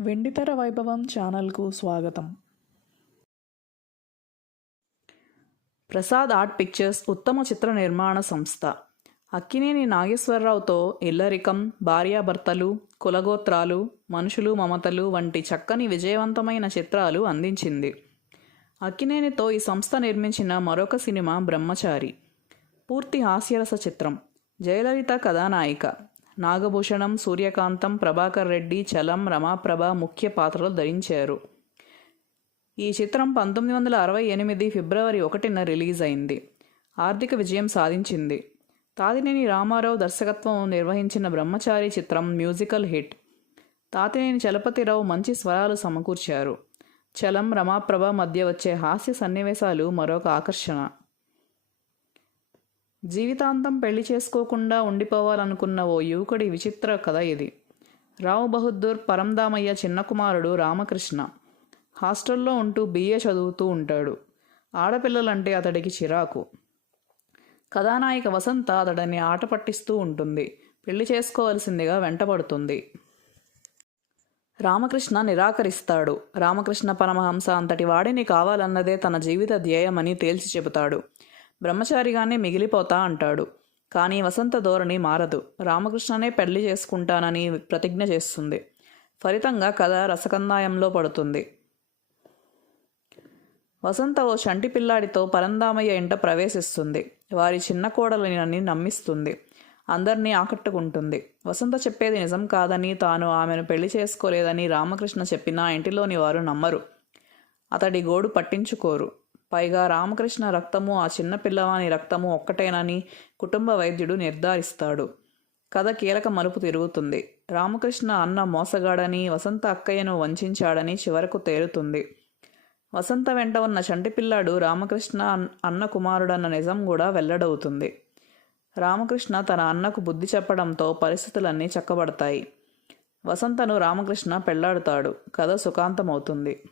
వెండితెర వైభవం ఛానల్కు స్వాగతం. ప్రసాద్ ఆర్ట్ పిక్చర్స్ ఉత్తమ చిత్ర నిర్మాణ సంస్థ. అక్కినేని నాగేశ్వరరావుతో ఇల్లరికం, భార్యాభర్తలు, కులగోత్రాలు, మనుషులు మమతలు వంటి చక్కని విజయవంతమైన చిత్రాలు అందించింది. అక్కినేనితో ఈ సంస్థ నిర్మించిన మరొక సినిమా బ్రహ్మచారి. పూర్తి హాస్యరస చిత్రం. జయలలిత కథానాయిక. నాగభూషణం, సూర్యకాంతం, ప్రభాకర్ రెడ్డి, చలం, రమాప్రభ ముఖ్య పాత్రలు ధరించారు. ఈ చిత్రం 1968 ఫిబ్రవరి 1న రిలీజ్ అయింది. ఆర్థిక విజయం సాధించింది. తాతినేని రామారావు దర్శకత్వం నిర్వహించిన బ్రహ్మచారి చిత్రం మ్యూజికల్ హిట్. తాతినేని చలపతిరావు మంచి స్వరాలు సమకూర్చారు. చలం, రమాప్రభ మధ్య వచ్చే హాస్య సన్నివేశాలు మరొక ఆకర్షణ. జీవితాంతం పెళ్లి చేసుకోకుండా ఉండిపోవాలనుకున్న ఓ యువకుడి విచిత్ర కథ ఇది. రావు బహదూర్ పరందామయ్య చిన్న కుమారుడు రామకృష్ణ హాస్టల్లో ఉంటూ BA చదువుతూ ఉంటాడు. ఆడపిల్లలంటే అతడికి చిరాకు. కథానాయిక వసంత అతడిని ఆట పట్టిస్తూ ఉంటుంది. పెళ్లి చేసుకోవలసిందిగా వెంటపడుతుంది. రామకృష్ణ నిరాకరిస్తాడు. రామకృష్ణ పరమహంస అంతటి వాడిని కావాలన్నదే తన జీవిత ధ్యేయమని తేల్చి చెబుతాడు. బ్రహ్మచారిగానే మిగిలిపోతా అంటాడు. కానీ వసంత ధోరణి మారదు. రామకృష్ణనే పెళ్లి చేసుకుంటానని ప్రతిజ్ఞ చేస్తుంది. ఫలితంగా కథ రసకందాయంలో పడుతుంది. వసంత ఓ చంటి పిల్లాడితో పరందామయ్య ఇంట ప్రవేశిస్తుంది. వారి చిన్న కోడలిని నమ్మిస్తుంది. అందరినీ ఆకట్టుకుంటుంది. వసంత చెప్పేది నిజం కాదని, తాను ఆమెను పెళ్లి చేసుకోలేదని రామకృష్ణ చెప్పినా ఇంటిలోని వారు నమ్మరు. అతడి గోడు పట్టించుకోరు. పైగా రామకృష్ణ రక్తము ఆ చిన్న పిల్లవాని రక్తము ఒక్కటేనని కుటుంబ వైద్యుడు నిర్ధారిస్తాడు. కథ కీలక మలుపు తిరుగుతుంది. రామకృష్ణ అన్న మోసగాడని, వసంత అక్కయ్యను వంచాడని చివరకు తేలుతుంది. వసంత వెంట ఉన్న చంటి పిల్లాడు రామకృష్ణ అన్న కుమారుడన్న నిజం కూడా వెల్లడవుతుంది. రామకృష్ణ తన అన్నకు బుద్ధి చెప్పడంతో పరిస్థితులన్నీ చక్కబడతాయి. వసంతను రామకృష్ణ పెళ్లాడుతాడు. కథ సుఖాంతమవుతుంది.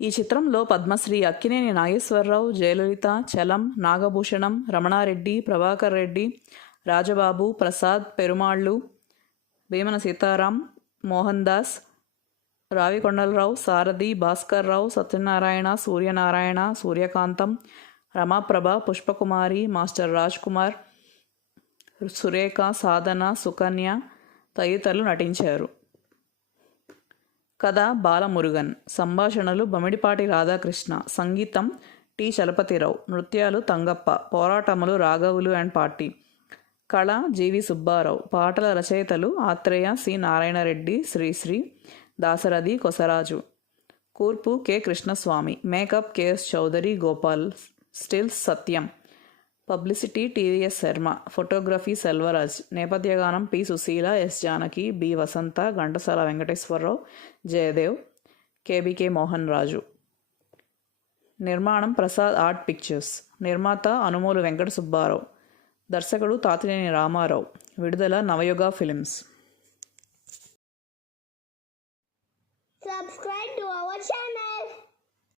ఈ చిత్రంలో పద్మశ్రీ, అక్కినేని నాగేశ్వరరావు, జయలలిత, చలం, నాగభూషణం, రమణారెడ్డి, ప్రభాకర్ రెడ్డి, రాజబాబు, ప్రసాద్, పెరుమాళ్ళు, వేమన సీతారాం, మోహన్ దాస్, రావికొండలరావు, సారథి, భాస్కర్ రావు, సత్యనారాయణ, సూర్యనారాయణ, సూర్యకాంతం, రమాప్రభ, పుష్పకుమారి, మాస్టర్ రాజ్ కుమార్, సురేఖ, సాధన, సుకన్య తదితరులు నటించారు. కథ బాలమురుగన్. సంభాషణలు బమిడిపాటి రాధాకృష్ణ. సంగీతం టి. చలపతిరావు. నృత్యాలు తంగప్ప. పోరాటములు రాఘవులు and party. కళ జీవి సుబ్బారావు. పాటల రచయితలు ఆత్రేయ, సి. నారాయణరెడ్డి, శ్రీశ్రీ, దాశరథి, కొసరాజు. కూర్పు K. Krishnaswamy. Makeup K S. Chowdary, Gopal. Stills Satyam. Publicity TVS Sharma. Photography Selvaraj. నేపథ్యగానం P. Susheela, S. Janaki, B. Vasantha, Ghantasala Venkateswara Rao, Jayadev, KBK Mohan Raju. నిర్మాణం ప్రసాద్ ఆర్ట్ పిక్చర్స్. నిర్మాత అనుమోలు వెంకట సుబ్బారావు. దర్శకుడు తాతినేని రామారావు. విడుదల నవయుగ ఫిలిమ్స్.